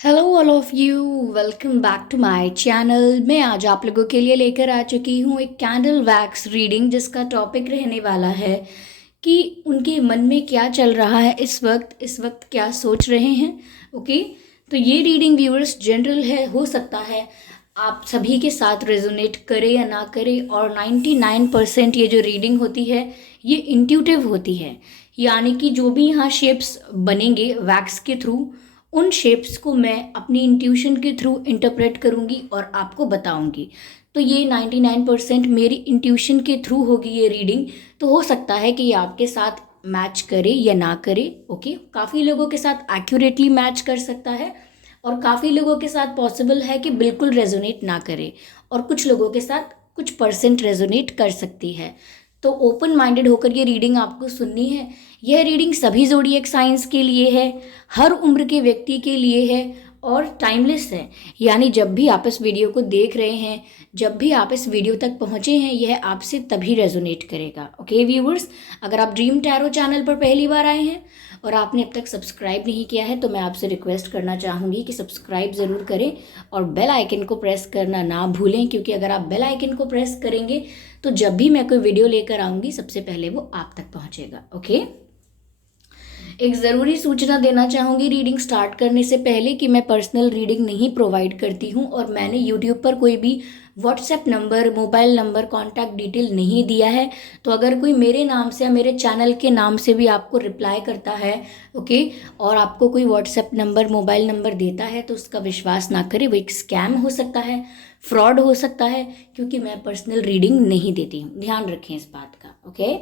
Hello all of you, welcome back to my channel. मैं आज आप लोगों के लिए लेकर आ चुकी हूँ एक कैंडल वैक्स रीडिंग, जिसका टॉपिक रहने वाला है कि उनके मन में क्या चल रहा है इस वक्त क्या सोच रहे हैं। ओके, तो ये रीडिंग व्यूअर्स जनरल है, हो सकता है आप सभी के साथ रेजोनेट करे या ना करे। और 99% ये जो रीडिंग होती है ये इंट्यूटिव होती है, यानी कि जो भी यहाँ शेप्स बनेंगे वैक्स के थ्रू, उन शेप्स को मैं अपनी इंट्यूशन के थ्रू इंटरप्रेट करूँगी और आपको बताऊँगी। तो ये 99% मेरी इंट्यूशन के थ्रू होगी ये रीडिंग। तो हो सकता है कि ये आपके साथ मैच करे या ना करे। ओके, काफ़ी लोगों के साथ एक्यूरेटली मैच कर सकता है और काफ़ी लोगों के साथ पॉसिबल है कि बिल्कुल रेजोनेट ना करे, और कुछ लोगों के साथ कुछ परसेंट रेजोनेट कर सकती है। तो ओपन माइंडेड होकर ये रीडिंग आपको सुननी है। यह रीडिंग सभी ज़ोडिएक साइंस के लिए है, हर उम्र के व्यक्ति के लिए है और टाइमलेस है। यानी जब भी आप इस वीडियो को देख रहे हैं, जब भी आप इस वीडियो तक पहुंचे हैं, यह आपसे तभी रेजोनेट करेगा। ओके व्यूवर्स, अगर आप ड्रीम टैरो चैनल पर पहली बार आए हैं और आपने अब तक सब्सक्राइब नहीं किया है, तो मैं आपसे रिक्वेस्ट करना चाहूँगी कि सब्सक्राइब ज़रूर करें और बेल आइकन को प्रेस करना ना भूलें, क्योंकि अगर आप बेल आइकन को प्रेस करेंगे तो जब भी मैं कोई वीडियो लेकर आऊँगी सबसे पहले वो आप तक पहुँचेगा। ओके, एक ज़रूरी सूचना देना चाहूँगी रीडिंग स्टार्ट करने से पहले कि मैं पर्सनल रीडिंग नहीं प्रोवाइड करती हूँ और मैंने यूट्यूब पर कोई भी WhatsApp number, mobile number, contact detail नहीं दिया है। तो अगर कोई मेरे नाम से या मेरे चैनल के नाम से भी आपको रिप्लाई करता है, ओके, और आपको कोई व्हाट्सएप नंबर, मोबाइल नंबर देता है, तो उसका विश्वास ना करें। वो एक स्कैम हो सकता है, फ्रॉड हो सकता है, क्योंकि मैं पर्सनल रीडिंग नहीं देती हूँ। ध्यान रखें इस बात का। ओके,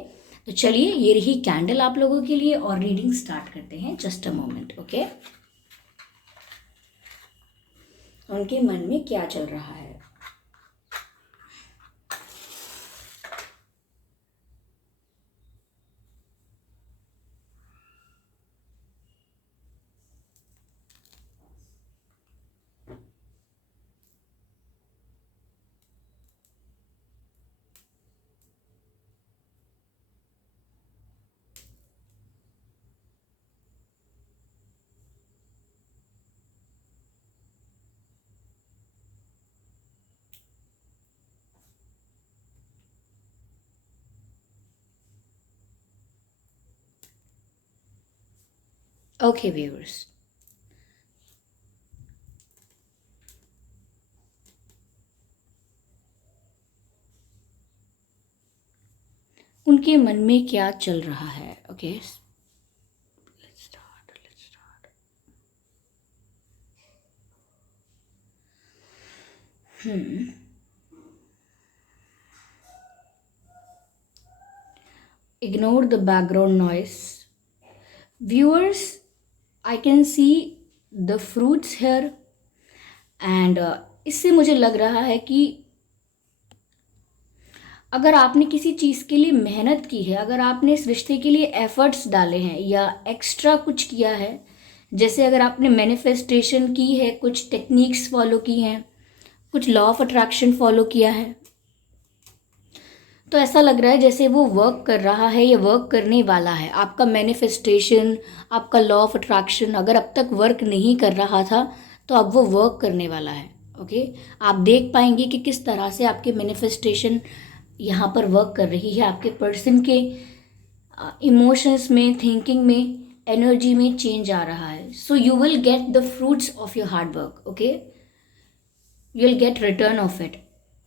तो चलिए ये रही कैंडल आप लोगों के लिए और रीडिंग स्टार्ट करते हैं। Just a moment. ओके, उनके मन में क्या चल रहा है। ओके व्यूअर्स, उनके मन में क्या चल रहा है। Okay, let's start. Ignore the background noise. Viewers, I can see the fruits here and इससे मुझे लग रहा है कि अगर आपने किसी चीज़ के लिए मेहनत की है, अगर आपने इस रिश्ते के लिए एफर्ट्स डाले हैं या एक्स्ट्रा कुछ किया है, जैसे अगर आपने मैनिफेस्टेशन की है, कुछ टेक्निक्स फॉलो की हैं, कुछ लॉ ऑफ अट्रैक्शन फॉलो किया है, तो ऐसा लग रहा है जैसे वो वर्क कर रहा है या वर्क करने वाला है। आपका मैनिफेस्टेशन, आपका लॉ ऑफ अट्रैक्शन अगर अब तक वर्क नहीं कर रहा था, तो अब वो वर्क करने वाला है। ओके, आप देख पाएंगे कि किस तरह से आपके मैनिफेस्टेशन यहाँ पर वर्क कर रही है। आपके पर्सन के इमोशंस में, थिंकिंग में, एनर्जी में चेंज आ रहा है। So you will get the fruits of your hard work. Okay, you will get return of it.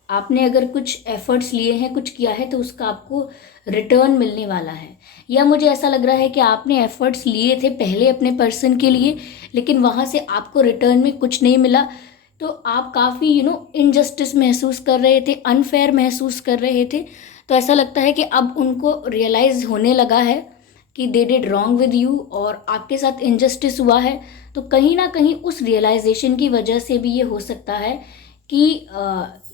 आपने अगर कुछ एफर्ट्स लिए हैं, कुछ किया है, तो उसका आपको रिटर्न मिलने वाला है। या मुझे ऐसा लग रहा है कि आपने एफर्ट्स लिए थे पहले अपने पर्सन के लिए, लेकिन वहाँ से आपको रिटर्न में कुछ नहीं मिला, तो आप काफ़ी इनजस्टिस महसूस कर रहे थे, अनफेयर महसूस कर रहे थे। तो ऐसा लगता है कि अब उनको रियलाइज़ होने लगा है कि they did wrong with you और आपके साथ इनजस्टिस हुआ है। तो कहीं ना कहीं उस रियलाइजेशन की वजह से भी ये हो सकता है कि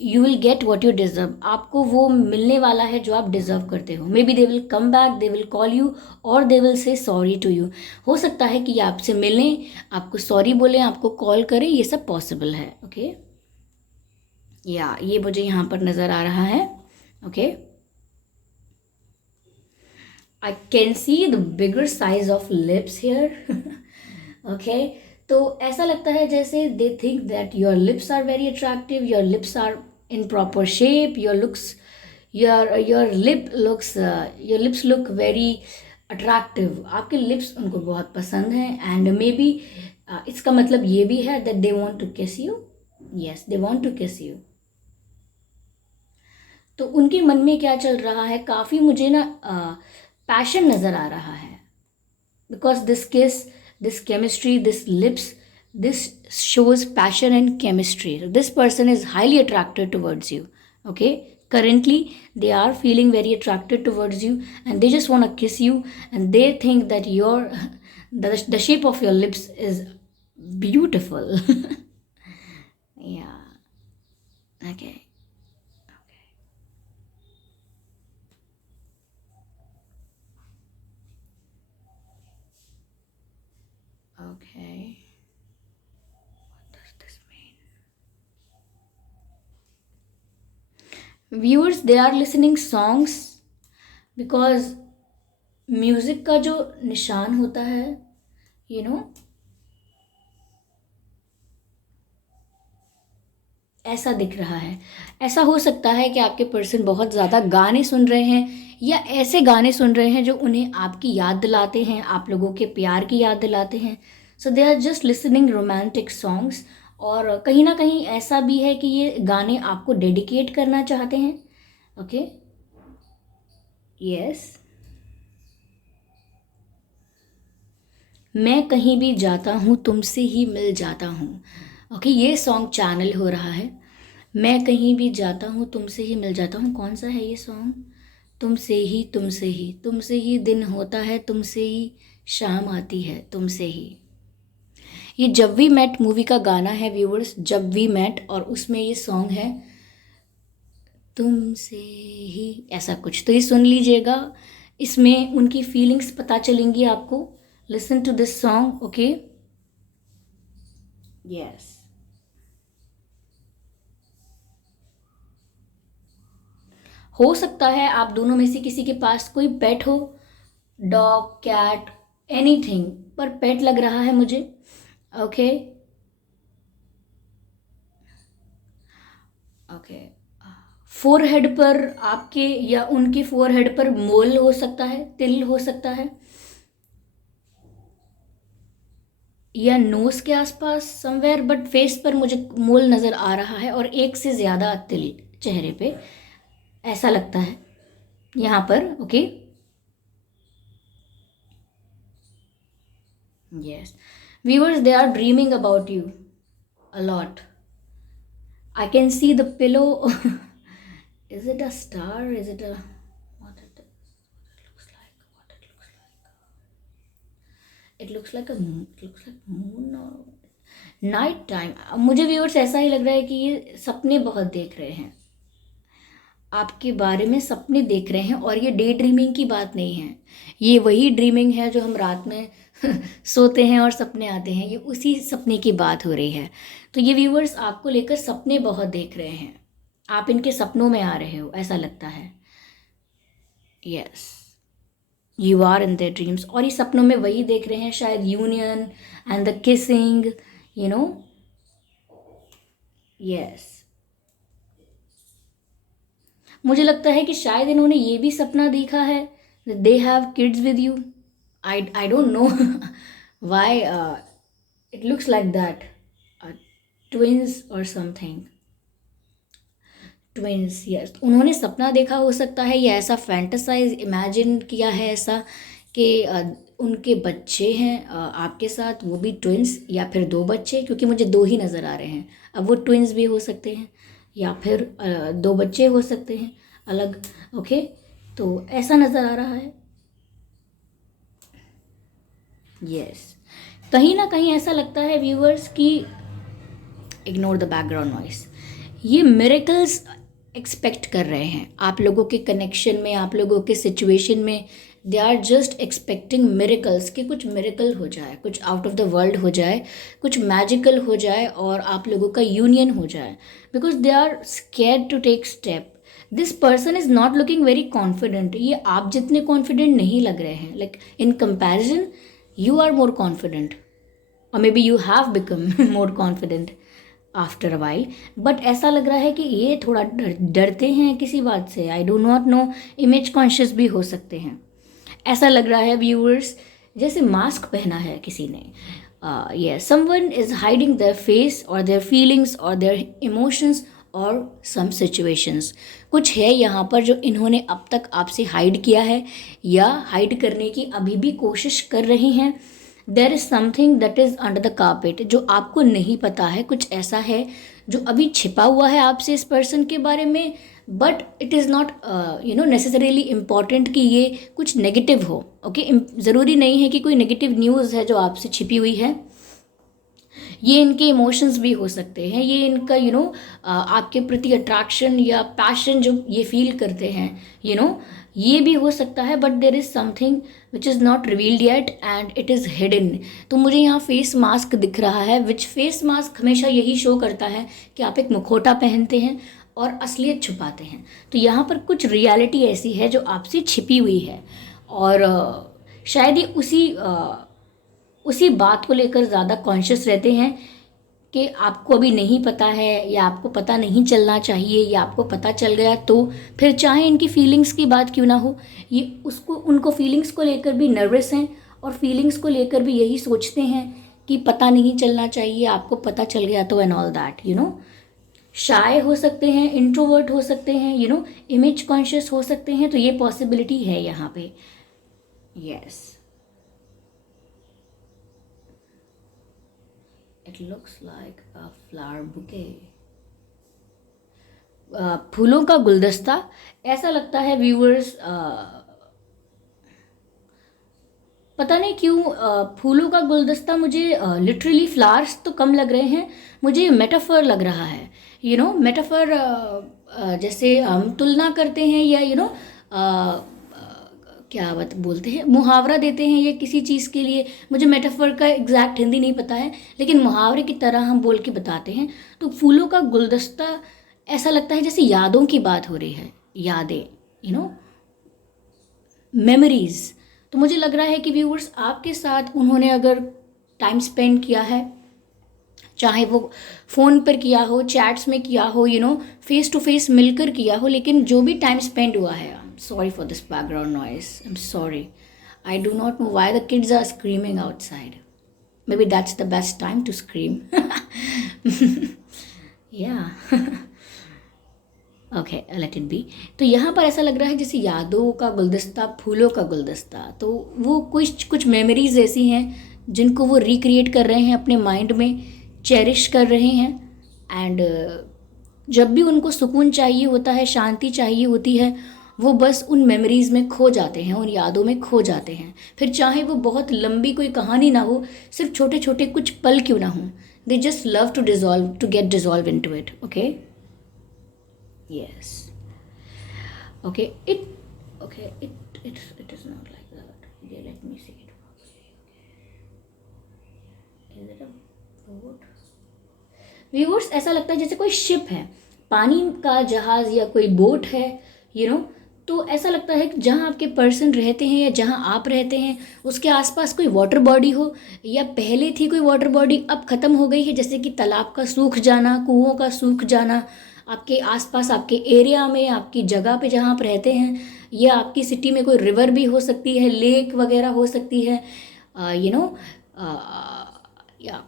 you will get what you deserve. आपको वो मिलने वाला है जो आप डिजर्व करते हो। Maybe they will come back, they will call you और they will say sorry to you. हो सकता है कि ये आपसे मिलें, आपको सॉरी बोलें, आपको कॉल करें, ये सब पॉसिबल है। ओके, या ये मुझे यहाँ पर नज़र आ रहा है। Okay, I can see the bigger size of lips here. Okay, तो ऐसा लगता है जैसे they think that your lips are very attractive, your lips are in proper shape, your lips look very attractive. आपके लिप्स उनको बहुत पसंद हैं, एंड मे बी इसका मतलब ये भी है that they want to kiss you. Yes, they want to kiss you. तो उनके मन में क्या चल रहा है, काफ़ी मुझे ना पैशन नज़र आ रहा है, बिकॉज दिस किस, this chemistry, this lips, this shows passion and chemistry. This person is highly attracted towards you. Okay, currently they are feeling very attracted towards you, and they just want to kiss you, and they think that the shape of your lips is beautiful. Yeah. Okay. Okay. Does this mean? Viewers, they are listening songs because music का जो निशान होता है, you know, ऐसा दिख रहा है। ऐसा हो सकता है कि आपके पर्सन बहुत ज़्यादा गाने सुन रहे हैं, या ऐसे गाने सुन रहे हैं जो उन्हें आपकी याद दिलाते हैं, आप लोगों के प्यार की याद दिलाते हैं। So they are just listening romantic songs, और कहीं ना कहीं ऐसा भी है कि ये गाने आपको डेडिकेट करना चाहते हैं। Okay, yes. मैं कहीं भी जाता हूँ तुमसे ही मिल जाता हूँ। ओके, ये सॉन्ग चैनल हो रहा है। मैं कहीं भी जाता हूँ तुमसे ही मिल जाता हूँ। कौन सा है ये सॉन्ग? तुमसे ही, तुमसे ही, तुमसे ही दिन होता है, तुमसे ही शाम आती है, तुमसे ही। ये जब वी मेट मूवी का गाना है व्यूअर्स, जब वी मेट, और उसमें ये सॉन्ग है तुमसे ही, ऐसा कुछ। तो ये सुन लीजिएगा, इसमें उनकी फीलिंग्स पता चलेंगी आपको। Listen to this song. Okay, yes. हो सकता है आप दोनों में से किसी के पास कोई पेट हो, डॉग, कैट, एनीथिंग, पर पेट लग रहा है मुझे। Okay, okay. फोरहेड पर आपके या उनके फोरहेड पर मोल हो सकता है, तिल हो सकता है, या नोज के आसपास समवेयर, बट फेस पर मुझे मोल नज़र आ रहा है, और एक से ज़्यादा तिल चेहरे पे, ऐसा लगता है यहाँ पर। Okay, yes viewers, they are dreaming about you a lot. I can see the pillow. Is it a star? Is it a what it is? What it looks like? What it looks like? It looks like a it looks like moon or night time. मुझे viewers ऐसा ही लग रहा है कि ये सपने बहुत देख रहे हैं, आपके बारे में सपने देख रहे हैं, और ये डे ड्रीमिंग की बात नहीं है। ये वही ड्रीमिंग है जो हम रात में सोते हैं और सपने आते हैं, ये उसी सपने की बात हो रही है। तो ये व्यूअर्स आपको लेकर सपने बहुत देख रहे हैं, आप इनके सपनों में आ रहे हो, ऐसा लगता है। Yes, you are in their dreams, और ये सपनों में वही देख रहे हैं, शायद union and the kissing, you know. Yes, मुझे लगता है कि शायद इन्होंने ये भी सपना देखा है, they have kids with you. I don't know why it looks like that, twins और समथिंग, ट्विंस। यस, उन्होंने सपना देखा हो सकता है, या ऐसा फैंटेसाइज इमेजिन किया है ऐसा कि उनके बच्चे हैं आपके साथ, वो भी ट्विंस, या फिर दो बच्चे, क्योंकि मुझे दो ही नज़र आ रहे हैं। अब वो ट्विंस भी हो सकते हैं, या फिर दो बच्चे हो सकते हैं अलग। ओके, तो ऐसा नज़र आ रहा है। यस, कहीं ना कहीं ऐसा लगता है व्यूअर्स कि, इग्नोर द बैकग्राउंड नॉइस, ये मिरेकल्स एक्सपेक्ट कर रहे हैं आप लोगों के कनेक्शन में, आप लोगों के सिचुएशन में। They are just expecting miracles, कि कुछ मिरेकल हो जाए, कुछ आउट ऑफ द वर्ल्ड हो जाए, कुछ मैजिकल हो जाए, और आप लोगों का यूनियन हो जाए, because they are scared to take step. This person is not looking very confident, ये आप जितने कॉन्फिडेंट नहीं लग रहे हैं, like in comparison you are more confident और maybe you have become more confident after a while, but ऐसा लग रहा है कि ये थोड़ा डरते हैं किसी बात से। I do not know, image conscious भी हो सकते हैं। ऐसा लग रहा है व्यूअर्स जैसे मास्क पहना है किसी ने। Yes, someone is hiding their face और देयर फीलिंग्स और देयर इमोशंस और सम सिचुएशंस। कुछ है यहाँ पर जो इन्होंने अब तक आपसे हाइड किया है या हाइड करने की अभी भी कोशिश कर रही हैं। There is something that is under the carpet जो आपको नहीं पता है। कुछ ऐसा है जो अभी छिपा हुआ है आपसे इस पर्सन के बारे में, but it is not necessarily important कि ये कुछ नेगेटिव हो। ओके, ज़रूरी नहीं है कि कोई नेगेटिव न्यूज़ है जो आपसे छिपी हुई है। ये इनके इमोशंस भी हो सकते हैं, ये इनका आपके प्रति अट्रैक्शन या पैशन जो ये फील करते हैं, ये भी हो सकता है। But there is something which is not revealed yet and it is hidden. तो मुझे यहाँ फेस मास्क दिख रहा है, विच फेस मास्क हमेशा यही शो करता है कि आप एक मुखौटा पहनते हैं और असलियत छुपाते हैं। तो यहाँ पर कुछ रियलिटी ऐसी है जो आपसे छिपी हुई है, और शायद ये उसी बात को लेकर ज़्यादा कॉन्शियस रहते हैं कि आपको अभी नहीं पता है या आपको पता नहीं चलना चाहिए, या आपको पता चल गया तो फिर चाहे इनकी फीलिंग्स की बात क्यों ना हो, ये उनको फीलिंग्स को लेकर भी नर्वस हैं और फीलिंग्स को लेकर भी यही सोचते हैं कि पता नहीं चलना चाहिए, आपको पता चल गया तो एंड ऑल दैट शाय हो सकते हैं, इंट्रोवर्ट हो सकते हैं, इमेज कॉन्शियस हो सकते हैं। तो ये पॉसिबिलिटी है यहाँ पे। Yes, it looks like a flower bouquet. फूलों का गुलदस्ता ऐसा लगता है व्यूअर्स। पता नहीं क्यों फूलों का गुलदस्ता मुझे लिटरली फ्लावर्स तो कम लग रहे हैं, मुझे मेटाफर लग रहा है। मेटाफर, जैसे हम तुलना करते हैं या क्या बात बोलते हैं, मुहावरा देते हैं या किसी चीज़ के लिए। मुझे मेटाफर का एग्जैक्ट हिंदी नहीं पता है, लेकिन मुहावरे की तरह हम बोल के बताते हैं। तो फूलों का गुलदस्ता ऐसा लगता है जैसे यादों की बात हो रही है, यादें, मेमोरीज। तो मुझे लग रहा है कि व्यूअर्स आपके साथ उन्होंने अगर टाइम स्पेंड किया है, चाहे वो फ़ोन पर किया हो, चैट्स में किया हो, फेस टू फेस मिलकर किया हो, लेकिन जो भी टाइम स्पेंड हुआ है, I am sorry for this background noise, I am sorry, I do not know why the kids are screaming outside, maybe that's the best time to scream. या okay, let it be. तो यहाँ पर ऐसा लग रहा है जैसे यादों का गुलदस्ता, फूलों का गुलदस्ता। तो वो कुछ कुछ मेमोरीज ऐसी हैं जिनको वो रिक्रिएट कर रहे हैं अपने माइंड में, चेरिश कर रहे हैं। एंड जब भी उनको सुकून चाहिए होता है, शांति चाहिए होती है, वो बस उन मेमोरीज में खो जाते हैं, उन यादों में खो जाते हैं। फिर चाहे वो बहुत लंबी कोई कहानी ना हो, सिर्फ छोटे छोटे कुछ पल क्यों ना हो, they just love to get dissolve into it. Okay, yes, okay, it is not like that. Okay, let me see it properly. Okay, is it a boat? Viewers, ऐसा लगता है जैसे कोई शिप है, पानी का जहाज या कोई बोट है, तो ऐसा लगता है कि जहाँ आपके पर्सन रहते हैं या जहाँ आप रहते हैं उसके आसपास कोई वाटर बॉडी हो, या पहले थी कोई वाटर बॉडी, अब ख़त्म हो गई है, जैसे कि तालाब का सूख जाना, कुओं का सूख जाना, आपके आसपास, आपके एरिया में, आपकी जगह पे जहाँ आप रहते हैं, या आपकी सिटी में कोई रिवर भी हो सकती है, लेक वगैरह हो सकती है, या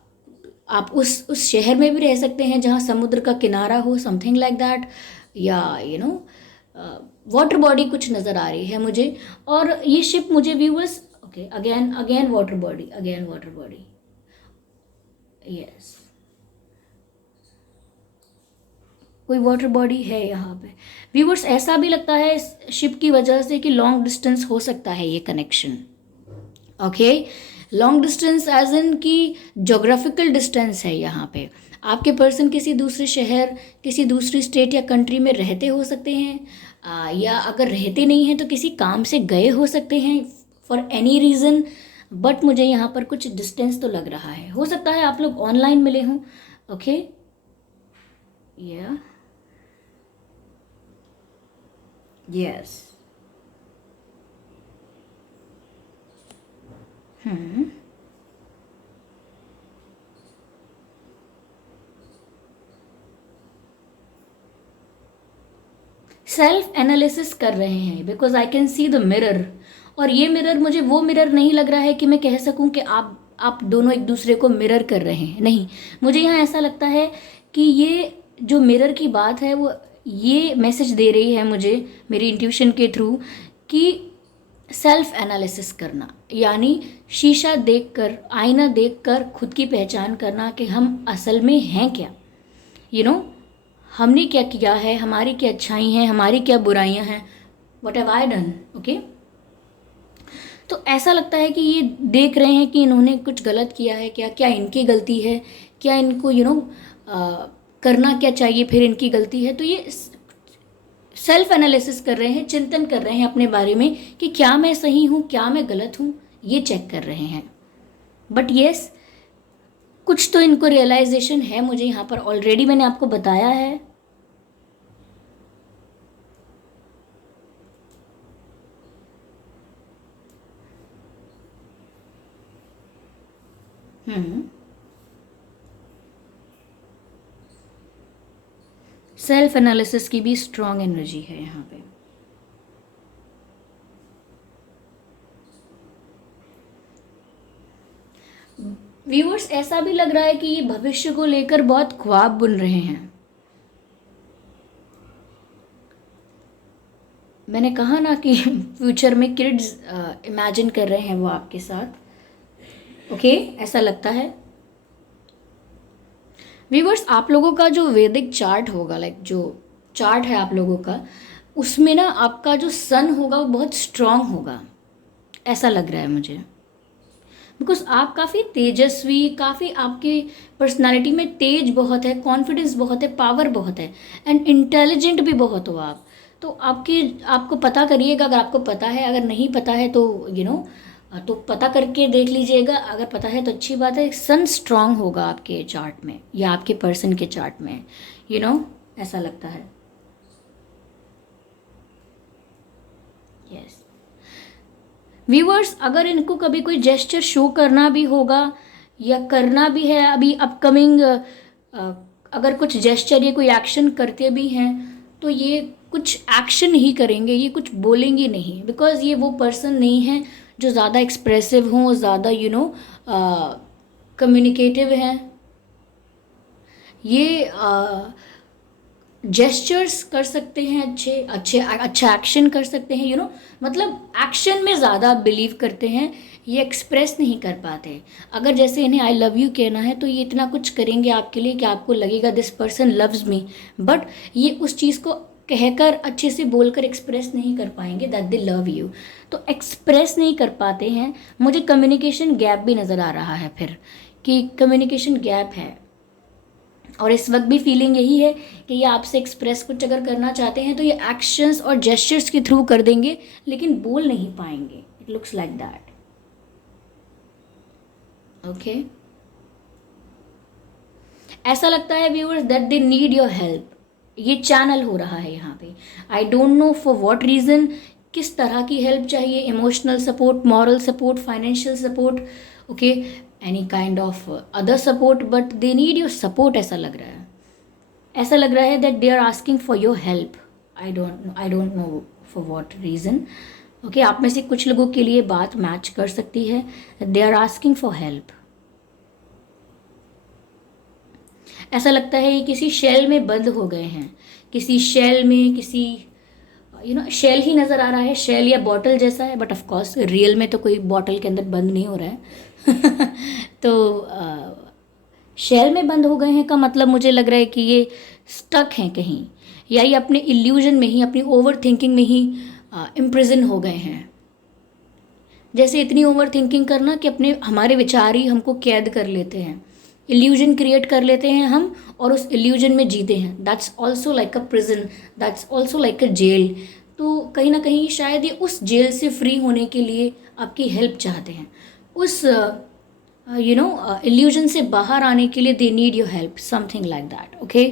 आप उस शहर में भी रह सकते हैं जहाँ समुद्र का किनारा हो, समथिंग लाइक दैट। या वाटर बॉडी कुछ नज़र आ रही है मुझे, और ये शिप मुझे viewers, okay, again again water body, again water body, yes, कोई वाटर बॉडी है यहाँ पे। व्यूअर्स, ऐसा भी लगता है इस शिप की वजह से कि लॉन्ग डिस्टेंस हो सकता है ये connection. Okay, long distance as in की जोग्राफिकल डिस्टेंस है यहाँ पे। आपके पर्सन किसी दूसरे शहर, किसी दूसरी स्टेट या कंट्री में रहते हो सकते हैं, या अगर रहते नहीं हैं तो किसी काम से गए हो सकते हैं फॉर एनी रीज़न। बट मुझे यहाँ पर कुछ डिस्टेंस तो लग रहा है, हो सकता है आप लोग ऑनलाइन मिले हों। ओके, या यस, सेल्फ एनालिसिस कर रहे हैं, because I can see the mirror. और ये मिरर मुझे वो मिरर नहीं लग रहा है कि मैं कह सकूं कि आप दोनों एक दूसरे को मिरर कर रहे हैं, नहीं। मुझे यहाँ ऐसा लगता है कि ये जो मिरर की बात है वो ये मैसेज दे रही है मुझे मेरी इंट्यूशन के थ्रू कि सेल्फ एनालिसिस करना, यानी शीशा देखकर, आईना देखकर खुद की पहचान करना कि हम असल में हैं क्या, यू नो हमने क्या किया है, हमारी क्या अच्छाई हैं, हमारी क्या बुराइयां हैं, what have I done. Okay, तो ऐसा लगता है कि ये देख रहे हैं कि इन्होंने कुछ गलत किया है क्या, क्या इनकी गलती है, क्या इनको करना क्या चाहिए, फिर इनकी गलती है। तो ये सेल्फ एनालिसिस कर रहे हैं, चिंतन कर रहे हैं अपने बारे में कि क्या मैं सही हूँ, क्या मैं गलत हूँ, ये चेक कर रहे हैं। बट येस, कुछ तो इनको रियलाइजेशन है, मुझे यहाँ पर ऑलरेडी मैंने आपको बताया है। सेल्फ एनालिसिस की भी स्ट्रॉन्ग एनर्जी है यहाँ पे। व्यूअर्स, ऐसा भी लग रहा है कि ये भविष्य को लेकर बहुत ख्वाब बुन रहे हैं। मैंने कहा ना कि फ्यूचर में किड्स इमेजिन कर रहे हैं वो आपके साथ। ओके, ऐसा लगता है। व्यूअर्स, आप लोगों का जो वैदिक चार्ट होगा, लाइक जो चार्ट है आप लोगों का, उसमें ना आपका जो सन होगा वो बहुत स्ट्रांग होगा, ऐसा लग रहा है मुझे। बिकॉज आप काफ़ी तेजस्वी, काफ़ी आपकी पर्सनालिटी में तेज बहुत है, कॉन्फिडेंस बहुत है, पावर बहुत है, एंड इंटेलिजेंट भी बहुत हो आप। तो आपको पता करिएगा, अगर आपको पता है, अगर नहीं पता है तो तो पता करके देख लीजिएगा। अगर पता है तो अच्छी बात है। सन स्ट्रांग होगा आपके चार्ट में या आपके पर्सन के चार्ट में, ऐसा लगता है। यस व्यूअर्स, अगर इनको कभी कोई जेस्चर शो करना भी होगा या करना भी है अभी अपकमिंग, अगर कुछ जेस्चर या कोई एक्शन करते भी हैं तो ये कुछ एक्शन ही करेंगे, ये कुछ बोलेंगे नहीं। बिकॉज ये वो पर्सन नहीं है जो ज़्यादा एक्सप्रेसिव हों, ज़्यादा कम्युनिकेटिव हैं। ये जेस्चर्स कर सकते हैं, अच्छे अच्छे अच्छा एक्शन कर सकते हैं, मतलब एक्शन में ज़्यादा बिलीव करते हैं, ये एक्सप्रेस नहीं कर पाते। अगर जैसे इन्हें आई लव यू कहना है तो ये इतना कुछ करेंगे आपके लिए कि आपको लगेगा this person loves me, but ये उस चीज़ को कहकर, अच्छे से बोलकर एक्सप्रेस नहीं कर पाएंगे दैट दे लव यू। तो एक्सप्रेस नहीं कर पाते हैं। मुझे कम्युनिकेशन गैप भी नज़र आ रहा है फिर, कि कम्युनिकेशन गैप है। और इस वक्त भी फीलिंग यही है कि ये आपसे एक्सप्रेस कुछ अगर करना चाहते हैं तो ये एक्शंस और जेस्चर्स के थ्रू कर देंगे, लेकिन बोल नहीं पाएंगे। It looks like that. Okay, ऐसा लगता है viewers that they need your help. ये चैनल हो रहा है यहाँ पे। I don't know for what reason, किस तरह की हेल्प चाहिए, emotional support, moral support, financial support, okay, any kind of other support, but they need your support. ऐसा लग रहा है, ऐसा लग रहा है that they are asking for your help. I don't know for what reason. Okay, आप में से कुछ लोगों के लिए बात मैच कर सकती है। They are asking for help. ऐसा लगता है ये किसी शेल में बंद हो गए हैं, किसी शेल में, किसी शेल ही नज़र आ रहा है, शेल या बॉटल जैसा है, बट ऑफ कोर्स रियल में तो कोई बॉटल के अंदर बंद नहीं हो रहा है। तो शेल में बंद हो गए हैं का मतलब मुझे लग रहा है कि ये स्टक हैं कहीं, या ये अपने इल्यूजन में ही, अपनी ओवर थिंकिंग में ही इम्प्रिजन हो गए हैं। जैसे इतनी ओवर थिंकिंग करना कि अपने हमारे विचार ही हमको कैद कर लेते हैं, इल्यूजन क्रिएट कर लेते हैं हम, और उस इल्यूजन में जीते हैं। That's also like a prison, that's also like a jail. तो कहीं ना कहीं शायद ये उस जेल से फ्री होने के लिए आपकी हेल्प चाहते हैं, उस इल्यूजन से बाहर आने के लिए दे need your help, something like that. Okay,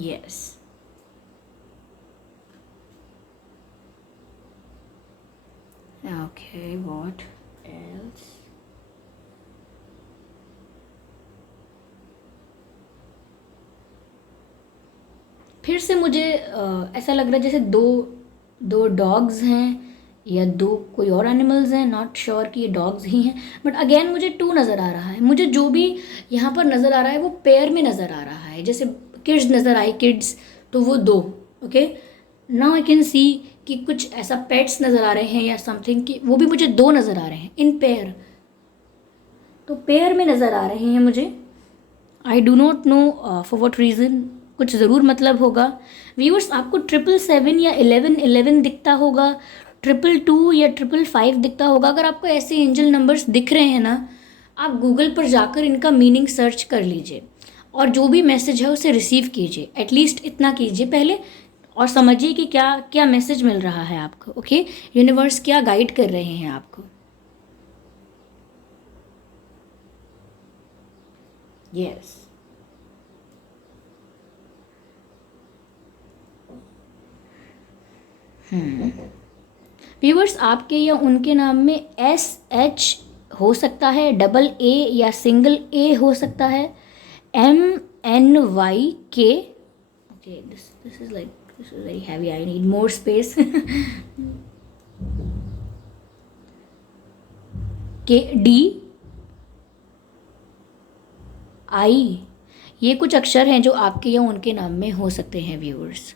yes. Okay, what else? फिर से मुझे ऐसा लग रहा है जैसे दो दो डॉग्स हैं या दो कोई और एनिमल्स हैं, नॉट श्योर कि ये डॉग्स ही हैं, बट अगेन मुझे टू नज़र आ रहा है। मुझे जो भी यहाँ पर नज़र आ रहा है वो पेयर में नज़र आ रहा है। जैसे किड्स नज़र आए, किड्स, तो वो दो। ओके, नाउ आई कैन सी कि कुछ ऐसा पेट्स नज़र आ रहे हैं या समथिंग, कि वो भी मुझे दो नज़र आ रहे हैं इन पेयर, तो पेयर में नज़र आ रहे हैं मुझे। आई do not know for what reason, कुछ ज़रूर मतलब होगा। व्यूअर्स, आपको 777 या 1111 दिखता होगा, 222 या 555 दिखता होगा। अगर आपको ऐसे एंजल नंबर्स दिख रहे हैं ना, आप गूगल पर जाकर इनका मीनिंग सर्च कर लीजिए और जो भी मैसेज है उसे रिसीव कीजिए। एटलीस्ट इतना कीजिए पहले, और समझिए कि क्या क्या मैसेज मिल रहा है आपको। ओके, यूनिवर्स क्या गाइड कर रहे हैं आपको। यस, व्यूवर्स, आपके या उनके नाम में SH हो सकता है, डबल A या सिंगल A हो सकता है, MNYK। Okay, this is very heavy, I need more space. KDI, ये कुछ अक्षर हैं जो आपके या उनके नाम में हो सकते हैं व्यूअर्स।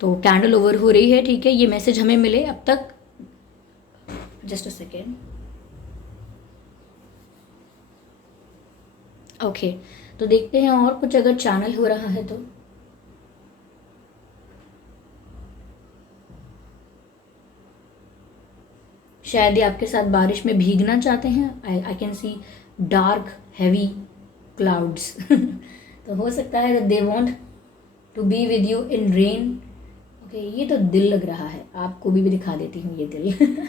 तो कैंडल ओवर हो रही है, ठीक है, ये मैसेज हमें मिले अब तक। Just a second. ओके, तो देखते हैं और कुछ अगर चैनल हो रहा है तो। शायद ये आपके साथ बारिश में भीगना चाहते हैं। I can see dark heavy clouds. तो हो सकता है they want to be with you in rain. Okay, ये तो दिल लग रहा है, आपको भी दिखा देती हूँ ये दिल।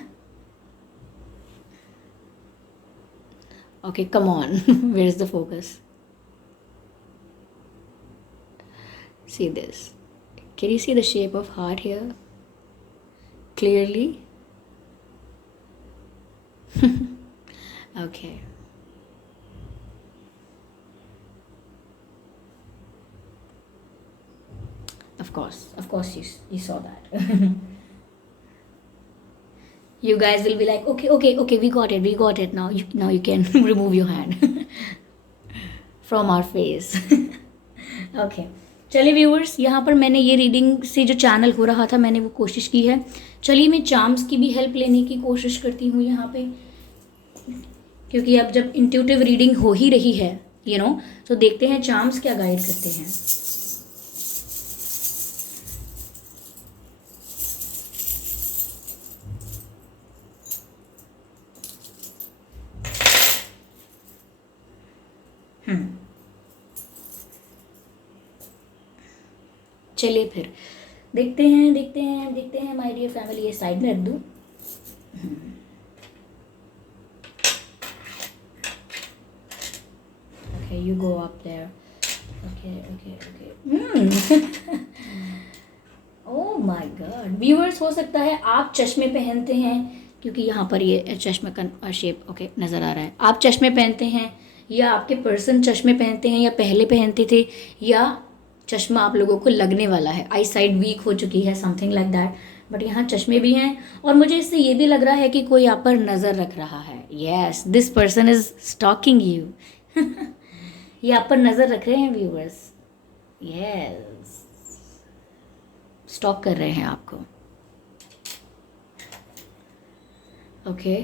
Okay, come on, where is the focus? See this. Can you see the shape of heart here clearly? Okay. Of course, you saw that. You guys will be like, okay, we got it. Now you can remove your hand from our face. Okay. चलिए viewers, यहाँ पर मैंने ये reading से जो channel हो रहा था मैंने वो कोशिश की है। चलिए मैं चार्म्स की भी हेल्प लेने की कोशिश करती हूँ यहाँ पे, क्योंकि अब जब इंट्यूटिव रीडिंग हो ही रही है तो देखते हैं चार्म्स क्या गाइड करते हैं। चलिए फिर देखते हैं माय डियर फैमिली। ये साइड में रख दूँ। Okay, you go up there. Okay. Oh my god, viewers, हो सकता है आप चश्मे पहनते हैं, क्योंकि यहाँ पर ये चश्मे का शेप नज़र आ रहा है। आप चश्मे पहनते हैं, या आपके पर्सन चश्मे पहनते हैं, या पहले पहनते थे, या चश्मा आप लोगों को लगने वाला है, आई साइड वीक हो चुकी है, समथिंग लाइक दैट। बट यहाँ चश्मे भी हैं, और मुझे इससे ये भी लग रहा है कि कोई आप पर नज़र रख रहा है। Yes, this person is stalking you. ये आप पर नज़र रख रहे हैं व्यूअर्स। यस, स्टॉक कर रहे हैं आपको। Okay,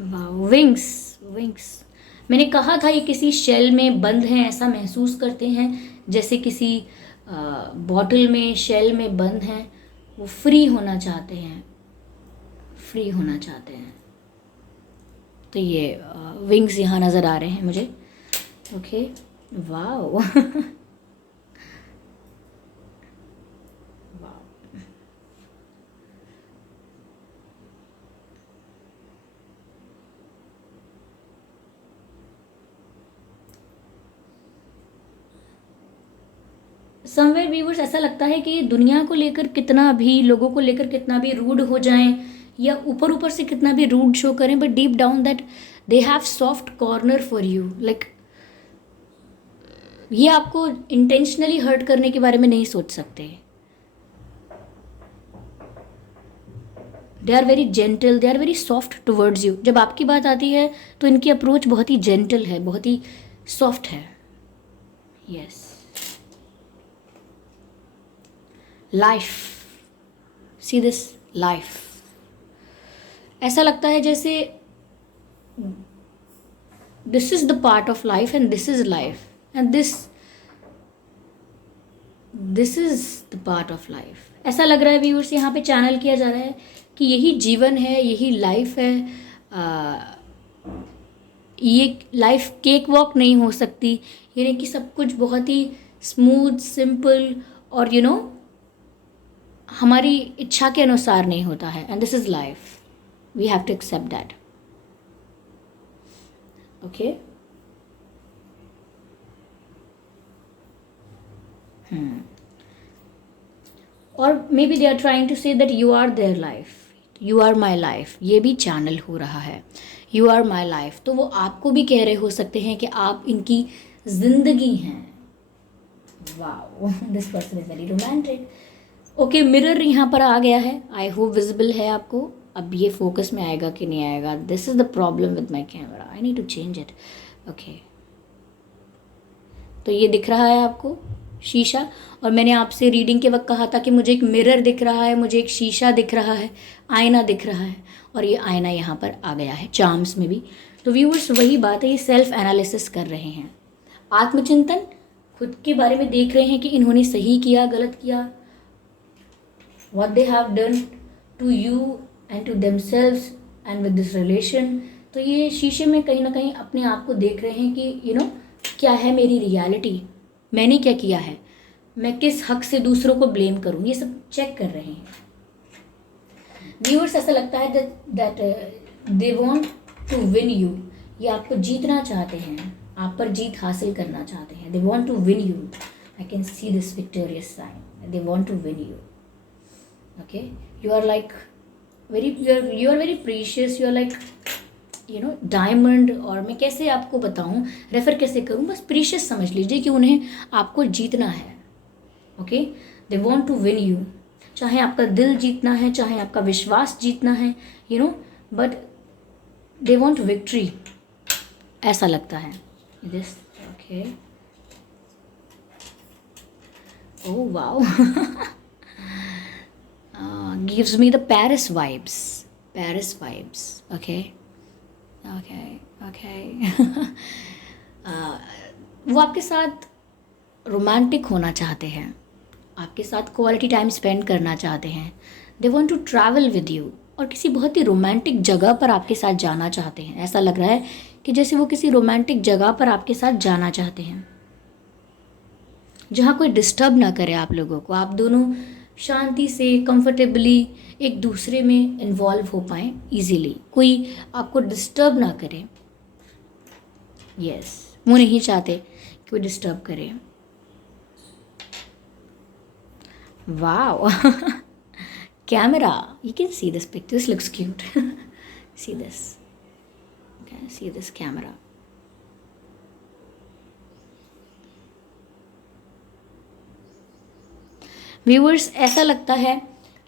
wings. मैंने कहा था ये किसी शेल में बंद हैं, ऐसा महसूस करते हैं, जैसे किसी बॉटल में, शेल में बंद हैं। वो फ्री होना चाहते हैं। तो ये विंग्स यहाँ नज़र आ रहे हैं मुझे। Okay, wow. समवेयर व्यूवर्स, ऐसा लगता है कि दुनिया को लेकर कितना भी, लोगों को लेकर कितना भी रूड हो जाएं, या ऊपर ऊपर से कितना भी रूड शो करें, but deep down that they have soft corner for you. Like ये आपको इंटेंशनली हर्ट करने के बारे में नहीं सोच सकते। They are very gentle, they are very soft towards you. जब आपकी बात आती है तो इनकी अप्रोच बहुत ही जेंटल है, बहुत ही सॉफ्ट है। Yes. Life, see this life, ऐसा लगता है जैसे this is the part of life and this is life and this is the part of life. ऐसा लग रहा है व्यूअर्स, यहाँ पे चैनल किया जा रहा है कि यही जीवन है, यही लाइफ है। ये लाइफ केक वॉक नहीं हो सकती, यानी कि सब कुछ बहुत ही स्मूथ, सिंपल और हमारी इच्छा के अनुसार नहीं होता है। And this is life, we have to accept that. Okay. और maybe they are trying to say that you are their life, you are my life. ये भी चैनल हो रहा है, यू आर माई लाइफ। तो वो आपको भी कह रहे हो सकते हैं कि आप इनकी जिंदगी हैं। Wow, this person is very romantic. Okay, mirror यहाँ पर आ गया है, आई होप विजिबल है आपको। अब ये फोकस में आएगा कि नहीं आएगा, this is the problem with my camera, I need to change it. Okay, तो ये दिख रहा है आपको शीशा, और मैंने आपसे रीडिंग के वक्त कहा था कि मुझे एक मिरर दिख रहा है, मुझे एक शीशा दिख रहा है, आईना दिख रहा है, और ये आईना यहाँ पर आ गया है चार्म्स में भी। तो व्यूअर्स वही बात है, ये सेल्फ एनालिसिस कर रहे हैं, आत्मचिंतन, खुद के बारे में देख रहे हैं कि इन्होंने सही किया, गलत किया, what they have done to you and to themselves and with this relation। तो ये शीशे में कहीं ना कहीं अपने आप को देख रहे हैं कि क्या है मेरी रियलिटी, मैंने क्या किया है, मैं किस हक से दूसरों को ब्लेम करूं, ये सब चेक कर रहे हैं। व्यूअर्स ऐसा लगता है that they want to win you, ये आपको जीतना चाहते हैं, आप पर जीत हासिल करना चाहते हैं। They want to win you, I can see this victorious sign, they want to win you. Okay, you are like you are very precious, you are like diamond। और मैं कैसे आपको बताऊं, रेफर कैसे करूं, बस प्रीशियस समझ लीजिए कि उन्हें आपको जीतना है। Okay, they want to win you, चाहे आपका दिल जीतना है, चाहे आपका विश्वास जीतना है, बट दे वांट विक्ट्री, ऐसा लगता है this. Okay, oh wow, gives me the Paris vibes, okay, वो आपके साथ रोमांटिक होना चाहते हैं, आपके साथ क्वालिटी टाइम स्पेंड करना चाहते हैं, they want to travel with you, और किसी बहुत ही रोमांटिक जगह पर आपके साथ जाना चाहते हैं। ऐसा लग रहा है कि जैसे वो किसी रोमांटिक जगह पर आपके साथ जाना चाहते हैं, जहाँ कोई डिस्टर्ब ना करे आप लोगों को, आप दोनों शांति से कंफर्टेबली एक दूसरे में इन्वॉल्व हो पाएँ इजीली, कोई आपको डिस्टर्ब ना करे। यस, वो नहीं चाहते कि कोई डिस्टर्ब करे। Wow, camera, you can see this picture, this looks cute। see this, okay, see this camera। Viewers ऐसा लगता है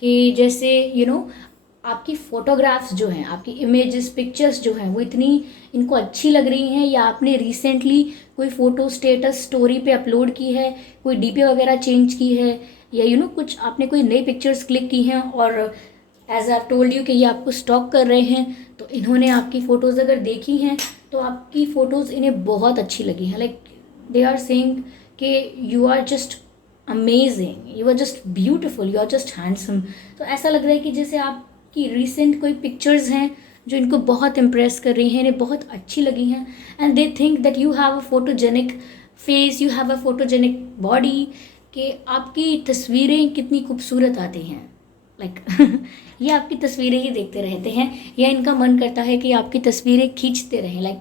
कि जैसे आपकी फ़ोटोग्राफ्स जो हैं, आपकी इमेजेस, पिक्चर्स जो हैं, वो इतनी इनको अच्छी लग रही हैं, या आपने रिसेंटली कोई फ़ोटो स्टेटस स्टोरी पे अपलोड की है, कोई डीपी वगैरह चेंज की है, या कुछ आपने कोई नई पिक्चर्स क्लिक की हैं, और एज आई टोल्ड यू कि ये आपको स्टॉक कर रहे हैं, तो इन्होंने आपकी फ़ोटोज़ अगर देखी हैं तो आपकी फ़ोटोज़ इन्हें बहुत अच्छी लगी हैं। लाइक दे आर सेइंग कि you are just amazing, you are just beautiful, you are just handsome. तो ऐसा लग रहा है कि जैसे आपकी रिसेंट कोई पिक्चर्स हैं जो इनको बहुत इम्प्रेस कर रही हैं, इन्हें बहुत अच्छी लगी हैं, and they think that you have a photogenic face, you have a photogenic body, कि आपकी तस्वीरें कितनी खूबसूरत आती हैं। लाइक ये आपकी तस्वीरें ही देखते रहते हैं, या इनका मन करता है कि आपकी तस्वीरें खींचते रहें। Like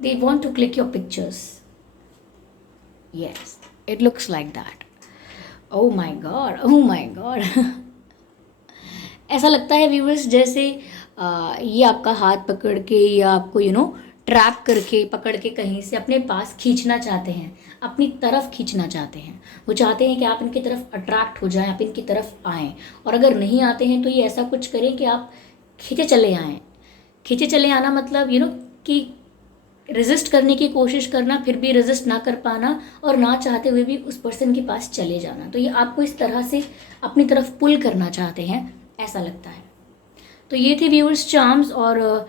they want to click your pictures. Yes, it looks like that. Oh my god, oh my god. ऐसा लगता है व्यूअर्स जैसे ये आपका हाथ पकड़ के, या आपको ट्रैप करके पकड़ के कहीं से अपने पास खींचना चाहते हैं, अपनी तरफ खींचना चाहते हैं। वो चाहते हैं कि आप इनकी तरफ अट्रैक्ट हो जाएं, आप इनकी तरफ आएँ। और अगर नहीं आते हैं तो ये ऐसा कुछ करें कि आप खींचे चले आएँ। खींचे चले आना मतलब कि रेजिस्ट करने की कोशिश करना, फिर भी रेजिस्ट ना कर पाना, और ना चाहते हुए भी उस पर्सन के पास चले जाना। तो ये आपको इस तरह से अपनी तरफ पुल करना चाहते हैं, ऐसा लगता है। तो ये थे व्यूअर्स चार्म्स, और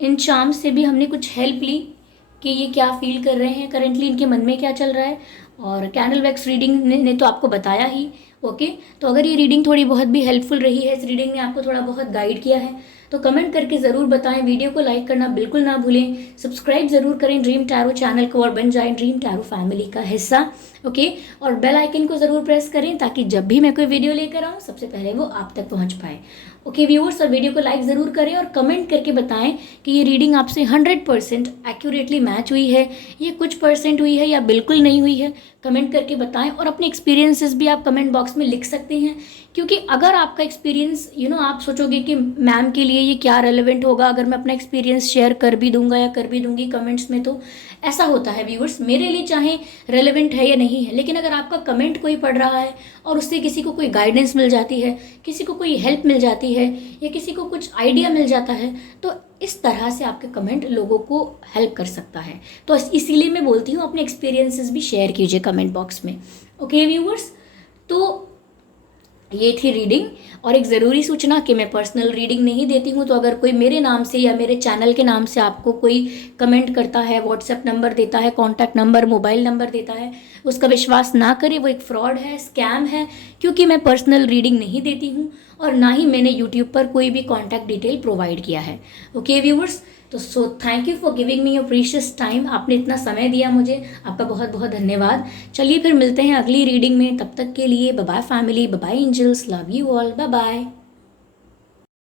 इन चार्म्स से भी हमने कुछ हेल्प ली कि ये क्या फील कर रहे हैं करेंटली, इनके मन में क्या चल रहा है। और कैंडल वैक्स रीडिंग ने तो आपको बताया ही। ओके, तो अगर ये रीडिंग थोड़ी बहुत भी हेल्पफुल रही है, इस रीडिंग ने आपको थोड़ा बहुत गाइड किया है, तो कमेंट करके ज़रूर बताएं। वीडियो को लाइक करना बिल्कुल ना भूलें। सब्सक्राइब ज़रूर करें ड्रीम टैरो चैनल को और बन जाएं ड्रीम टैरो फैमिली का हिस्सा। ओके, और बेल आइकन को ज़रूर प्रेस करें ताकि जब भी मैं कोई वीडियो लेकर आऊँ सबसे पहले वो आप तक पहुँच पाए। ओके व्यूअर्स, और वीडियो को लाइक ज़रूर करें और कमेंट करके बताएं कि ये रीडिंग आपसे 100% एक्यूरेटली मैच हुई है, ये कुछ परसेंट हुई है या बिल्कुल नहीं हुई है। कमेंट करके बताएं, और अपने एक्सपीरियंसेस भी आप कमेंट बॉक्स में लिख सकते हैं। क्योंकि अगर आपका एक्सपीरियंस आप सोचोगे कि मैम के लिए ये क्या रेलेवेंट होगा अगर मैं अपना एक्सपीरियंस शेयर कर भी दूंगा या कर भी दूंगी कमेंट्स में, तो ऐसा होता है व्यूअर्स, मेरे लिए चाहे रेलेवेंट है या नहीं है, लेकिन अगर आपका कमेंट कोई पढ़ रहा है और उससे किसी को कोई गाइडेंस मिल जाती है, किसी को कोई हेल्प मिल जाती है, या किसी को कुछ आइडिया मिल जाता है, तो इस तरह से आपके कमेंट लोगों को हेल्प कर सकता है। तो इसीलिए मैं बोलती हूँ अपने एक्सपीरियंसेस भी शेयर कीजिए कमेंट बॉक्स में। ओके व्यूअर्स, तो ये थी रीडिंग। और एक ज़रूरी सूचना कि मैं पर्सनल रीडिंग नहीं देती हूँ, तो अगर कोई मेरे नाम से या मेरे चैनल के नाम से आपको कोई कमेंट करता है, व्हाट्सएप नंबर देता है, कॉन्टैक्ट नंबर, मोबाइल नंबर देता है, उसका विश्वास ना करें, वो एक फ्रॉड है, स्कैम है। क्योंकि मैं पर्सनल रीडिंग नहीं देती हूँ और ना ही मैंने यूट्यूब पर कोई भी कॉन्टैक्ट डिटेल प्रोवाइड किया है। ओके व्यूअर्स, तो thank you for giving me your precious time. आपने इतना समय दिया मुझे, आपका बहुत बहुत धन्यवाद। चलिए फिर मिलते हैं अगली रीडिंग में, तब तक के लिए bye bye family, bye bye angels, love you all, bye bye.